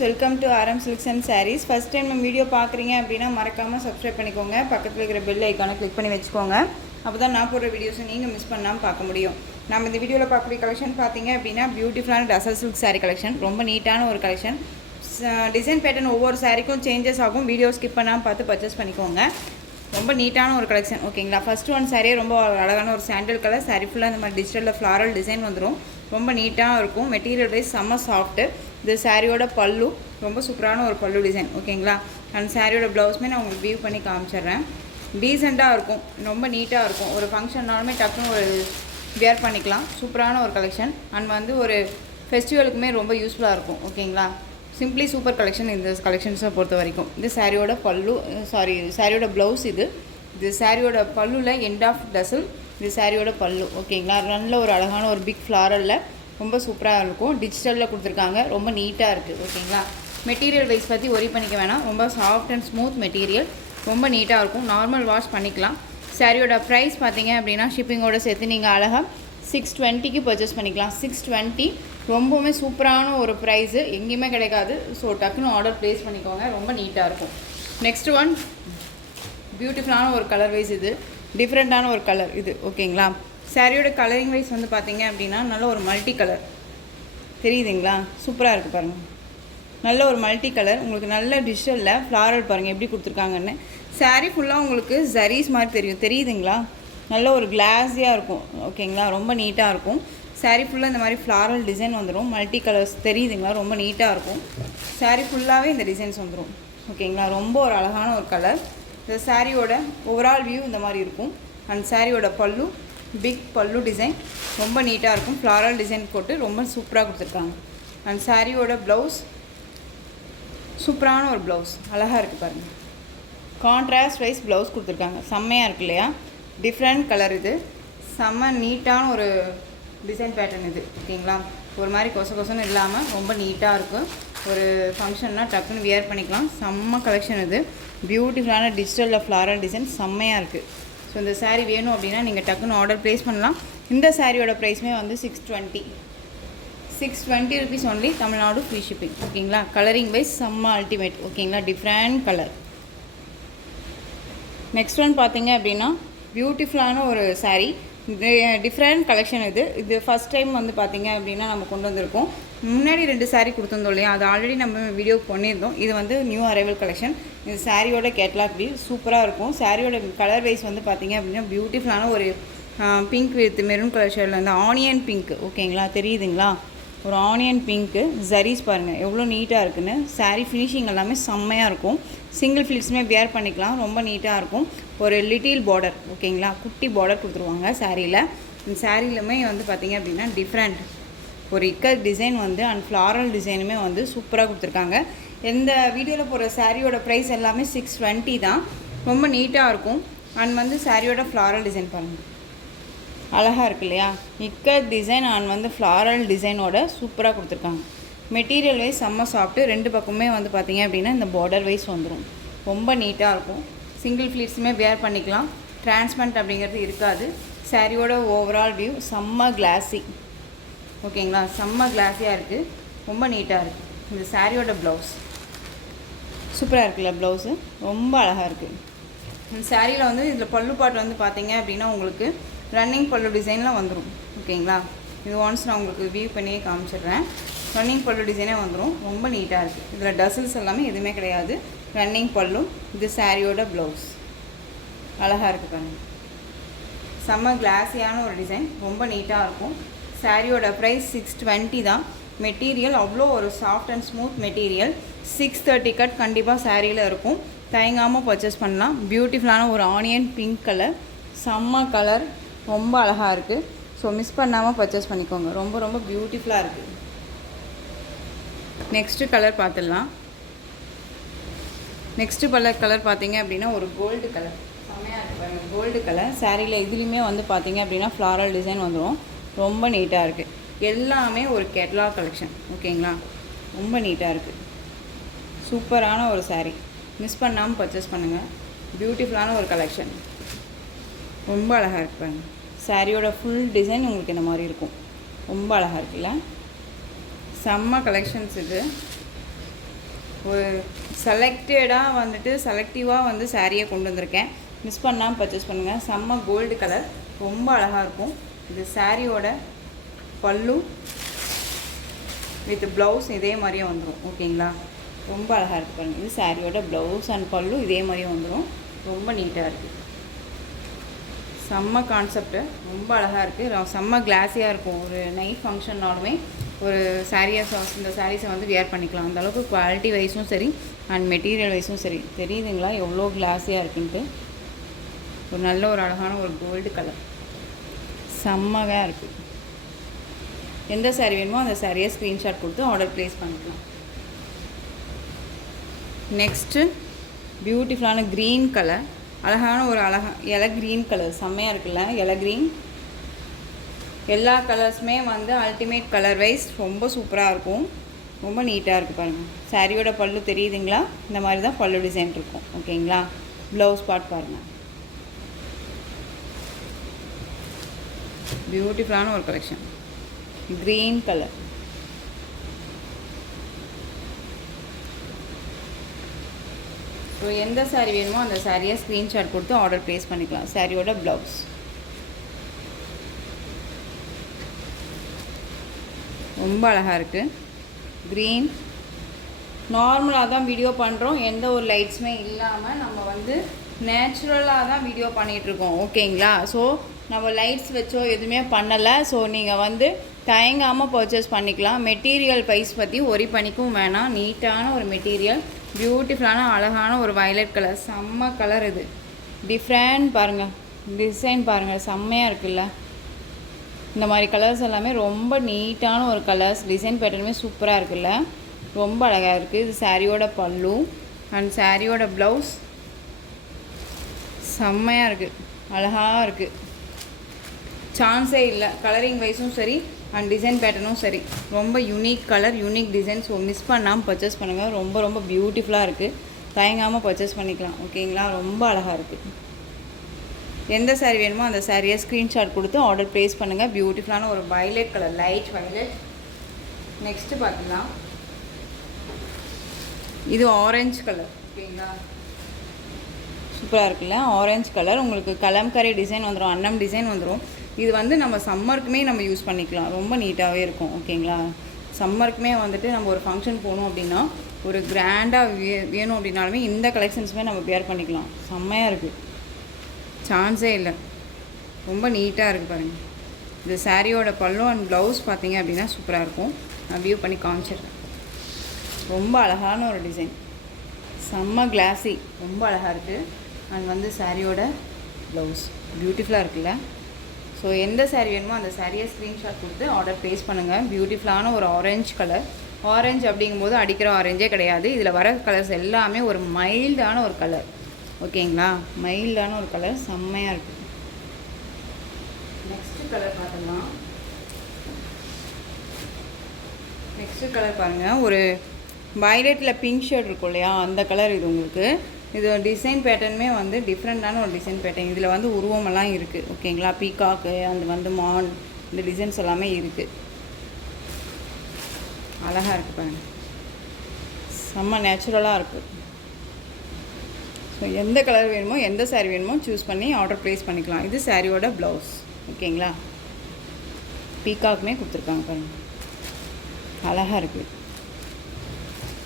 Friends, welcome to Aaram silks and sarees. First time நம்ம video பார்க்குறீங்க அப்படின்னா மறக்காமல் சப்ஸ்கிரைப் பண்ணிக்கோங்க. பக்கத்தில் இருக்கிற பெல் ஐக்கானை கிளிக் பண்ணி வச்சுக்கோங்க. அப்போ தான் நான் போடுற வீடியோஸை நீங்கள் மிஸ் பண்ணாமல் பார்க்க முடியும். நம்ம இந்த வீடியோவில் பார்க்கக்கூடிய கலெக்ஷன் பார்த்தீங்க அப்படின்னா பியூட்டிஃபுல்லான டசர் சில்க் சாரீ கலெக்ஷன். ரொம்ப நீட்டான ஒரு கலெக்ஷன். டிசைன் பேட்டர்ன் ஒவ்வொரு சாரீக்கும் சேஞ்சஸ் ஆகும். வீடியோ ஸ்கிப் பண்ணாமல் பார்த்து பர்ச்சேஸ் பண்ணிக்கோங்க. ரொம்ப நீட்டான ஒரு கலெக்ஷன். ஓகேங்களா? ஃபஸ்ட்டு ஒன் சாரியே ரொம்ப அழகான ஒரு சாண்டில் கலர் சாரீ. ஃபுல்லாக இந்த மாதிரி டிஜிட்டலில் ஃப்ளாரல் டிசைன் வந்துடும். ரொம்ப நீட்டாக இருக்கும். மெட்டீரியல் வைஸ் செம்ம சாஃப்ட்டு. இது சாரியோட பல்லு ரொம்ப சூப்பரான ஒரு பல்லு டிசைன். ஓகேங்களா? அந்த சாரியோட ப்ளவுஸுமே நான் உங்களுக்கு வியூ பண்ணி காமிச்சிட்றேன். டீசெண்டாக இருக்கும், ரொம்ப நீட்டாக இருக்கும். ஒரு ஃபங்க்ஷன்னாலுமே டக்குன்னு ஒரு வியர் பண்ணிக்கலாம். சூப்பரான ஒரு கலெக்ஷன். அண்ட் வந்து ஒரு ஃபெஸ்டிவலுக்குமே ரொம்ப யூஸ்ஃபுல்லாக இருக்கும். ஓகேங்களா? சிம்பிளி சூப்பர் கலெக்ஷன் இந்த கலெக்ஷன்ஸை பொறுத்த வரைக்கும். இது சாரியோட பல்லு, சாரியோட ப்ளவுஸ். இது சாரியோட பல்லுவில் எண்ட் ஆஃப் டசல். இது சாரியோட பல்லு. ஓகேங்களா? நல்ல ஒரு அழகான ஒரு பிக் ஃப்ளாரலில் ரொம்ப சூப்பராக இருக்கும். டிஜிட்டலில் கொடுத்துருக்காங்க. ரொம்ப நீட்டாக இருக்குது. ஓகேங்களா? மெட்டீரியல் வைஸ் பற்றி ஒரி பண்ணிக்க வேணாம். ரொம்ப சாஃப்ட் அண்ட் ஸ்மூத் மெட்டீரியல். ரொம்ப நீட்டாக இருக்கும். நார்மல் வாஷ் பண்ணிக்கலாம். சாரியோட ப்ரைஸ் பார்த்தீங்க அப்படின்னா ஷிப்பிங்கோட சேர்த்து நீங்கள் அழகாக 620க்கு பர்ச்சேஸ் பண்ணிக்கலாம். 620 ரொம்பவுமே சூப்பரான ஒரு ப்ரைஸு, எங்கேயுமே கிடைக்காது. ஸோ டக்குன்னு ஆர்டர் ப்ளேஸ் பண்ணிக்கோங்க. ரொம்ப நீட்டாக இருக்கும். நெக்ஸ்ட் ஒன் பியூட்டிஃபுல்லான ஒரு கலர் வைஸ். இது டிஃப்ரெண்ட்டான ஒரு கலர் இது. ஓகேங்களா? சாரியோட கலரிங் வைஸ் வந்து பார்த்தீங்க அப்படின்னா நல்ல ஒரு மல்டி கலர் தெரியுதுங்களா? சூப்பராக இருக்குது பாருங்கள். நல்ல ஒரு மல்டி கலர். உங்களுக்கு நல்ல டிஜிட்டலில் ஃப்ளாரல் பாருங்கள் எப்படி கொடுத்துருக்காங்கன்னு. சாரீ ஃபுல்லாக உங்களுக்கு ஜரீஸ் மாதிரி தெரியுதுங்களா? நல்ல ஒரு கிளாஸியாக இருக்கும். ஓகேங்களா? ரொம்ப நீட்டாக இருக்கும். சாரீ ஃபுல்லாக இந்த மாதிரி ஃப்ளாரல் டிசைன் வந்துடும். மல்டி கலர்ஸ் தெரியுதுங்களா? ரொம்ப நீட்டாக இருக்கும். சாரீ ஃபுல்லாகவே இந்த டிசைன்ஸ் வந்துடும். ஓகேங்களா? ரொம்ப ஒரு அழகான ஒரு கலர். இந்த சாரியோட ஓவரால் வியூ இந்த மாதிரி இருக்கும். அண்ட் சாரியோட பல்லு பிக் பல்லு டிசைன் ரொம்ப நீட்டாக இருக்கும். ஃப்ளாரல் டிசைன் போட்டு ரொம்ப சூப்பராக கொடுத்துருக்காங்க. அண்ட் சாரியோட ப்ளவுஸ் சூப்பரான ஒரு ப்ளவுஸ். அழகாக இருக்குது பாருங்கள். கான்ட்ராஸ்ட் வைஸ் ப்ளவுஸ் கொடுத்துருக்காங்க. செம்மையாக இருக்கு இல்லையா? Different colour. இது செம்ம நீட்டான ஒரு டிசைன் பேட்டர்ன் இது. ஓகேங்களா? ஒரு மாதிரி கொசன்னு இல்லாமல் ரொம்ப நீட்டாக இருக்கும். ஒரு ஃபங்க்ஷன்னா டக்குன்னு வியர் பண்ணிக்கலாம். செம்ம கலெக்ஷன் இது. பியூட்டிஃபுல்லான டிஜிட்டலில் ஃப்ளாரல் டிசைன் செம்மையாக இருக்குது. ஸோ இந்த சாரீ வேணும் அப்படின்னா நீங்கள் டக்குன்னு ஆர்டர் ப்ளேஸ் பண்ணலாம். இந்த சாரியோட ப்ரைஸுமே வந்து 620 rupees only. Tamil Nadu free shipping. ஓகேங்களா? கலரிங் வைஸ் செம்ம அல்டிமேட். ஓகேங்களா? Different colour. நெக்ஸ்ட் ஒன் பார்த்தீங்க அப்படின்னா பியூட்டிஃபுல்லான ஒரு சாரீ. டிஃப்ரெண்ட் கலெக்ஷன் இது. இது ஃபஸ்ட் டைம் வந்து பார்த்தீங்க அப்படின்னா நம்ம கொண்டு வந்திருக்கோம். முன்னாடி 2 சாரீ கொடுத்துருந்தோம் இல்லையா? அது ஆல்ரெடி நம்ம வீடியோ பண்ணியிருந்தோம். இது வந்து நியூ அரைவல் கலெக்ஷன். இது சாரியோட கேட்லாக் வியூ சூப்பராக இருக்கும். சாரியோட கலர் வைஸ் வந்து பார்த்தீங்க அப்படின்னா பியூட்டிஃபுல்லான ஒரு பிங்க் வித் மெரூன் கலர் ஷேடில் வந்து ஆனியன் பிங்க். ஓகேங்களா? தெரியுதுங்களா? ஒரு ஆனியன் பிங்க்கு ஜரீஸ் பாருங்கள் எவ்வளோ நீட்டாக இருக்குன்னு. சாரீ ஃபினிஷிங் எல்லாமே செம்மையாக இருக்கும். சிங்கிள் ஃபிளிட்ஸுமே வியர் பண்ணிக்கலாம். ரொம்ப நீட்டாக இருக்கும். ஒரு லிட்டில் பார்டர். ஓகேங்களா? குட்டி பார்டர் கொடுத்துருவாங்க சாரியில். இந்த சாரிலுமே வந்து பார்த்திங்க அப்படின்னா டிஃப்ரெண்ட் ஒரு இக்கர் டிசைன் வந்து அண்ட் ஃப்ளாரல் டிசைனுமே வந்து சூப்பராக கொடுத்துருக்காங்க. இந்த வீடியோவில் போகிற சாரியோட ப்ரைஸ் எல்லாமே 620 தான். ரொம்ப நீட்டாக இருக்கும். அண்ட் வந்து சாரியோட ஃப்ளாரல் டிசைன் பாருங்கள் அழகாக இருக்கு இல்லையா? இக்கர் டிசைன் அண்ட் வந்து ஃப்ளாரல் டிசைனோட சூப்பராக கொடுத்துருக்காங்க. மெட்டீரியல் வைஸ் செம்ம சாஃப்ட்டு. 2 பக்கமே வந்து பார்த்திங்க அப்படின்னா இந்த பார்டர் வைஸ் வந்துடும். ரொம்ப நீட்டாக இருக்கும். சிங்கிள் ஃப்ளீட்ஸுமே வியர் பண்ணிக்கலாம். டிரான்ஸ்பரண்ட் அப்படிங்கிறது இருக்காது. சாரியோட ஓவரால் வியூ செம்ம கிளாஸி. ஓகேங்களா? செம்ம கிளாஸியாக இருக்குது. ரொம்ப நீட்டாக இருக்குது. இந்த சாரியோட ப்ளவுஸ் சூப்பராக இருக்குல்ல? ப்ளவுஸு ரொம்ப அழகாக இருக்குது. இந்த சாரியில் வந்து இதில் பல்லு பாட்டு வந்து பார்த்தீங்க அப்படின்னா உங்களுக்கு ரன்னிங் பல்லு டிசைனில் வந்துடும். ஓகேங்களா? இது ஒன்ஸ் நான் உங்களுக்கு வியூ பண்ணியே காமிச்சிடுறேன். ரன்னிங் பல்லு டிசைனே வந்துடும். ரொம்ப நீட்டாக இருக்குது. இதில் டசல்ஸ் எல்லாமே எதுவுமே கிடையாது. ரன்னிங் பல்லு. இது சாரியோட ப்ளவுஸ் அழகாக இருக்குது பாருங்கள். செம்ம கிளாஸியான ஒரு டிசைன். ரொம்ப நீட்டாக இருக்கும். சாரியோட ப்ரைஸ் 620 தான். மெட்டீரியல் அவ்வளோ ஒரு soft and smooth material. 630 cut கண்டிப்பாக சாரியில் இருக்கும். தயங்காமல் பர்ச்சேஸ் பண்ணலாம். பியூட்டிஃபுல்லான ஒரு ஆனியன் பிங்க் கலர். செம்ம கலர். ரொம்ப அழகாக இருக்குது. ஸோ மிஸ் பண்ணாமல் பர்ச்சேஸ் பண்ணிக்கோங்க. ரொம்ப ரொம்ப பியூட்டிஃபுல்லாக இருக்குது. நெக்ஸ்ட்டு கலர் பார்த்துடலாம். நெக்ஸ்ட்டு கலர் பார்த்தீங்க அப்படின்னா ஒரு கோல்டு கலர். செம்மையாக இருக்குது. கோல்டு கலர் சாரியில் இதுலேயுமே வந்து பார்த்தீங்க அப்படின்னா ஃப்ளாரல் டிசைன் வந்துடும். ரொம்ப நீட்டாக இருக்குது. எல்லாமே ஒரு கேட்லாக் கலெக்ஷன். ஓகேங்களா? ரொம்ப நீட்டாக இருக்குது. சூப்பரான ஒரு சாரீ. மிஸ் பண்ணாமல் பர்ச்சேஸ் பண்ணுங்கள். பியூட்டிஃபுல்லான ஒரு கலெக்ஷன். ரொம்ப அழகாக இருக்குது பாருங்கள். சாரியோட ஃபுல் டிசைன் உங்களுக்கு இந்த மாதிரி இருக்கும். ரொம்ப அழகாக இருக்குல்ல? செம்ம கலெக்ஷன்ஸ் இது. ஒரு செலக்டடாக வந்துட்டு செலக்டிவாக வந்து சாரியை கொண்டு வந்திருக்கேன். மிஸ் பண்ணாமல் பர்ச்சேஸ் பண்ணுங்கள். செம்ம கோல்டு கலர், ரொம்ப அழகாக இருக்கும். இது சாரியோட பல்லு வித் ப்ளவுஸ் இதே மாதிரியே வந்துடும். ஓகேங்களா, ரொம்ப அழகாக இருக்குது பாருங்கள். இது சாரியோட ப்ளவுஸ் அண்ட் பல்லு இதே மாதிரியே வந்துடும். ரொம்ப நீட்டாக இருக்குது. செம்ம கான்செப்ட்டு, ரொம்ப அழகாக இருக்குது. செம்ம கிளாஸியாக இருக்கும். ஒரு நைட் ஃபங்க்ஷன்னாலுமே ஒரு சாரியை இந்த சாரீஸை வந்து வியர் பண்ணிக்கலாம். அந்தளவுக்கு குவாலிட்டி வைஸும் சரி அண்ட் மெட்டீரியல் வைஸும் சரி. தெரியுதுங்களா எவ்வளோ கிளாஸியாக இருக்குன்ட்டு? ஒரு நல்ல ஒரு அழகான ஒரு கோல்டு கலர், செம்மగా இருக்குது. எந்த சாரீ வேணுமோ அந்த சாரியை ஸ்க்ரீன்ஷாட் கொடுத்து ஆர்டர் ப்ளேஸ் பண்ணிக்கலாம். நெக்ஸ்ட்டு பியூட்டிஃபுல்லான க்ரீன் கலர், அழகான ஒரு இலை க்ரீன் கலர், செம்மையாக இருக்குல்ல இலை க்ரீன். எல்லா கலர்ஸுமே வந்து அல்டிமேட் கலர் வைஸ் ரொம்ப சூப்பராக இருக்கும். ரொம்ப நீட்டாக இருக்குது பாருங்கள். சாரியோட பல்லு தெரியுதுங்களா? இந்த மாதிரி தான் பல்லு டிசைன் இருக்கும். ஓகேங்களா, ப்ளவுஸ் பார்ட் பாருங்கள். பியூட்டிஃபுல்லான ஒரு கலெக்ஷன், க்ரீன் கலர். ஸோ எந்த சாரீ வேணுமோ அந்த சாரியை ஸ்க்ரீன்ஷாட் கொடுத்து ஆர்டர் ப்ளேஸ் பண்ணிக்கலாம். சாரியோட ப்ளவுஸ் ரொம்ப அழகாக இருக்குது. க்ரீன் நார்மலாக தான் வீடியோ பண்ணுறோம். எந்த ஒரு லைட்ஸுமே இல்லாமல் நம்ம வந்து நேச்சுரலாக தான் வீடியோ பண்ணிகிட்ருக்கோம். ஓகேங்களா, ஸோ நம்ம லைட்ஸ் வச்சோ எதுவுமே பண்ணலை. ஸோ நீங்கள் வந்து தயங்காமல் பர்ச்சேஸ் பண்ணிக்கலாம். மெட்டீரியல் ப்ரைஸ் பற்றி ஒரி பண்ணிக்கவும் வேணாம். நீட்டான ஒரு மெட்டீரியல், பியூட்டிஃபுல்லான அழகான ஒரு வயலட் கலர், செம்ம கலர். இது டிஃப்ரெண்ட் பாருங்கள், டிசைன் பாருங்கள், செம்மையாக இருக்குல்ல. இந்த மாதிரி கலர்ஸ் எல்லாமே ரொம்ப நீட்டான ஒரு கலர்ஸ், டிசைன் பேட்டர்னுமே சூப்பராக இருக்குல்ல, ரொம்ப அழகாக இருக்குது. இது சாரியோட பல்லு அண்ட் சாரியோட ப்ளவுஸ் செம்மையாக இருக்குது, அழகாக இருக்குது. சான்ஸே இல்லை. கலரிங் வைஸும் சரி அண்ட் டிசைன் பேட்டர்னும் சரி, ரொம்ப unique colour, unique design. So miss பண்ணாமல் பர்ச்சேஸ் பண்ணுங்கள். ரொம்ப ரொம்ப பியூட்டிஃபுல்லாக இருக்குது. தயங்காமல் பர்ச்சேஸ் பண்ணிக்கலாம். ஓகேங்களா, ரொம்ப அழகாக இருக்குது. எந்த சாரீ வேணுமோ அந்த சாரியை ஸ்க்ரீன்ஷாட் கொடுத்து ஆர்டர் ப்ளேஸ் பண்ணுங்கள். பியூட்டிஃபுல்லான ஒரு violet colour, light violet. Next பார்க்கலாம், இது ஆரஞ்சு கலர். ஓகேங்களா, சூப்பராக இருக்குல்ல ஆரஞ்சு கலர். உங்களுக்கு கலம்கரி டிசைன் வந்துடும், அன்னம் டிசைன் வந்துடும். இது வந்து நம்ம சம்மருக்குமே நம்ம யூஸ் பண்ணிக்கலாம். ரொம்ப நீட்டாகவே இருக்கும். ஓகேங்களா, சம்மருக்குமே வந்துட்டு நம்ம ஒரு ஃபங்க்ஷன் போகணும் அப்படின்னா, ஒரு கிராண்டாக வேணும் அப்படின்னாலுமே இந்த கலெக்ஷன்ஸுமே நம்ம வேர் பண்ணிக்கலாம். செம்மையாக இருக்குது, சான்ஸே இல்லை. ரொம்ப நீட்டாக இருக்குது பாருங்கள். இந்த சாரியோட பல்லு அண்ட் ப்ளவுஸ் பார்த்தீங்க அப்படின்னா சூப்பராக இருக்கும். நான் வியூ பண்ணி காமிச்சிடுறேன். ரொம்ப அழகான ஒரு டிசைன், செம்ம கிளாஸி, ரொம்ப அழகாக இருக்குது. அண்ட் வந்து சாரியோட ப்ளவுஸ் பியூட்டிஃபுல்லாக இருக்குல்ல. ஸோ எந்த சாரீ வேணுமோ அந்த சாரியை ஸ்க்ரீன்ஷாட் கொடுத்து ஆர்டர் ப்ளேஸ் பண்ணுங்கள். பியூட்டிஃபுல்லான ஒரு ஆரஞ்சு கலர். ஆரஞ்சு அப்படிங்கும்போது அடிக்கிற ஆரஞ்சே கிடையாது. இதில் வர கலர்ஸ் எல்லாமே ஒரு மைல்டான ஒரு கலர். ஓகேங்களா, மைல்டான ஒரு கலர், செம்மையாக இருக்குது. நெக்ஸ்ட்டு கலர் பார்த்துக்கலாம். நெக்ஸ்ட்டு கலர் பாருங்கள், ஒரு வயலட்டில் பிங்க் ஷேட் இருக்கும் இல்லையா, அந்த கலர் இது உங்களுக்கு. இது டிசைன் பேட்டர்னுமே வந்து டிஃப்ரெண்ட்டான ஒரு டிசைன் பேட்டர்ன். இதில் வந்து உருவமெல்லாம் இருக்குது. ஓகேங்களா, பீகாக்கு அந்த வந்து மான், இந்த டிசைன்ஸ் எல்லாமே இருக்குது. அழகாக இருக்குது பாருங்கள், செம்ம நேச்சுரலாக இருக்குது. ஸோ எந்த கலர் வேணுமோ எந்த சாரீ வேணுமோ சூஸ் பண்ணி ஆர்டர் ப்ளேஸ் பண்ணிக்கலாம். இது சாரியோட ப்ளவுஸ். ஓகேங்களா, பீகாக்குமே கொடுத்துருக்காங்க பாருங்கள், அழகாக இருக்குது.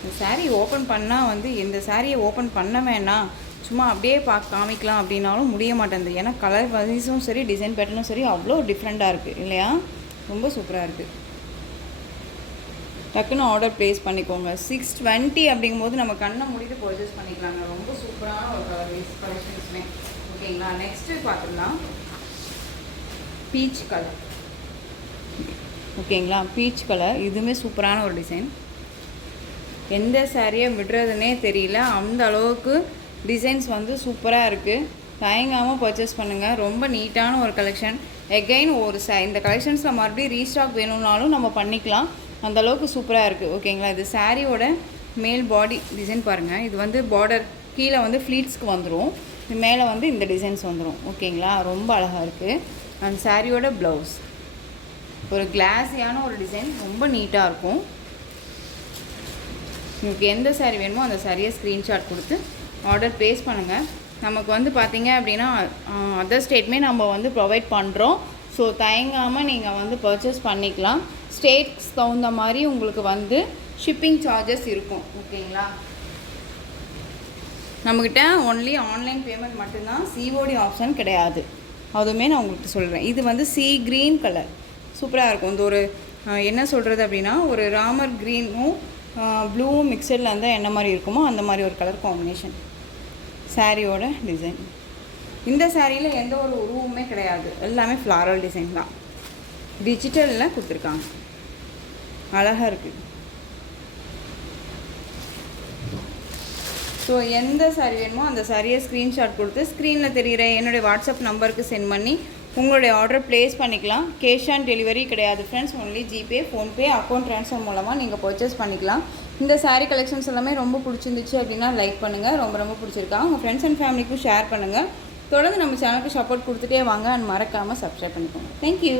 இந்த சாரீ ஓப்பன் பண்ணால் வந்து இந்த சாரியை ஓப்பன் பண்ண வேணாம், சும்மா அப்படியே காமிக்கலாம் அப்படின்னாலும் முடிய மாட்டேங்குது. ஏன்னா கலர் வைஸும் சரி டிசைன் பேட்டர்னும் சரி அவ்வளோ டிஃப்ரெண்ட்டாக இருக்குது இல்லையா, ரொம்ப சூப்பராக இருக்குது. டக்குன்னு ஆர்டர் ப்ளேஸ் பண்ணிக்கோங்க. 620 அப்படிங்கும்போது நம்ம கண்ணை மூடிட்டு பர்ச்சேஸ் பண்ணிக்கலாங்க. ரொம்ப சூப்பரான ஒரு கலெக்ஷன்ஸுமே. ஓகேங்களா, நெக்ஸ்ட்டு பார்த்துக்கலாம், பீச் கலர். ஓகேங்களா, பீச் கலர், இதுவுமே சூப்பரான ஒரு டிசைன். எந்த சாரியை விடுறதுனே தெரியல, அந்த அளவுக்கு டிசைன்ஸ் வந்து சூப்பராக இருக்குது. தயங்காமல் பர்ச்சேஸ் பண்ணுங்கள். ரொம்ப நீட்டான ஒரு கலெக்ஷன். எகைன் ஒரு இந்த கலெக்ஷன்ஸில் மறுபடியும் ரீஸ்டாக் வேணும்னாலும் நம்ம பண்ணிக்கலாம். அந்தளவுக்கு சூப்பராக இருக்குது. ஓகேங்களா, இது சாரியோட மேல் பாடி டிசைன் பாருங்கள். இது வந்து பார்டர் கீழே வந்து ஃப்ளீட்ஸ்க்கு வந்துடும், இது மேலே வந்து இந்த டிசைன்ஸ் வந்துடும். ஓகேங்களா, ரொம்ப அழகாக இருக்குது. அந்த சாரியோட ப்ளவுஸ் ஒரு கிளாஸியான ஒரு டிசைன், ரொம்ப நீட்டாக இருக்கும். உங்களுக்கு எந்த சாரீ வேணுமோ அந்த சாரியை ஸ்க்ரீன்ஷாட் கொடுத்து ஆர்டர் ப்ளேஸ் பண்ணுங்கள். நமக்கு வந்து பார்த்திங்க அப்படின்னா அதர் ஸ்டேட்டுமே நம்ம வந்து ப்ரொவைட் பண்ணுறோம். ஸோ தயங்காமல் நீங்கள் வந்து பர்ச்சேஸ் பண்ணிக்கலாம். ஸ்டேட்ஸ் தகுந்த மாதிரி உங்களுக்கு வந்து ஷிப்பிங் சார்ஜஸ் இருக்கும். ஓகேங்களா? நம்மக்கிட்ட ஒன்லி ஆன்லைன் பேமெண்ட் மட்டும்தான், சிஓடி ஆப்ஷன் கிடையாது. அதுவுமே நான் உங்களுக்கு சொல்கிறேன். இது வந்து சீ க்ரீன் கலர் சூப்பராக இருக்கும். இந்த ஒரு என்ன சொல்கிறது அப்படின்னா ஒரு ராமர் க்ரீனும் ப்ளூவும் மிக்சடில் இருந்தால் என்ன மாதிரி இருக்குமோ அந்த மாதிரி ஒரு கலர் காம்பினேஷன் சாரியோட டிசைன். இந்த சாரியில் எந்த ஒரு உருவமே கிடையாது, எல்லாமே ஃப்ளாரல் டிசைன் தான். டிஜிட்டலில் கொடுத்துருக்காங்க, அழகாக இருக்குது. ஸோ எந்த சாரீ வேணுமோ அந்த சாரியை ஸ்க்ரீன்ஷாட் கொடுத்து ஸ்க்ரீனில் தெரிகிற என்னுடைய வாட்ஸ்அப் நம்பருக்கு சென்ட் பண்ணி உங்களுடைய ஆர்டர் ப்ளேஸ் பண்ணிக்கலாம். கேஷ் ஆன் டெலிவரி கிடையாது friends, only GPay, PhonePe, account transfer மூலமாக நீங்கள் பர்ச்சேஸ் பண்ணிக்கலாம். இந்த சாரீ கலெக்ஷன்ஸ் எல்லாமே ரொம்ப பிடிச்சிருந்துச்சு அப்படின்னா லைக் பண்ணுங்கள். ரொம்ப பிடிச்சிருக்கா உங்கள் ஃப்ரெண்ட்ஸ் அண்ட் ஃபேமிலிக்கும் ஷேர் பண்ணுங்கள். தொடர்ந்து நம்ம சேனலுக்கு சப்போர்ட் கொடுத்துட்டே வாங்க. அண்ட் மறக்காமல் சப்ஸ்கிரைப் பண்ணிக்கோங்க. தேங்க்யூ.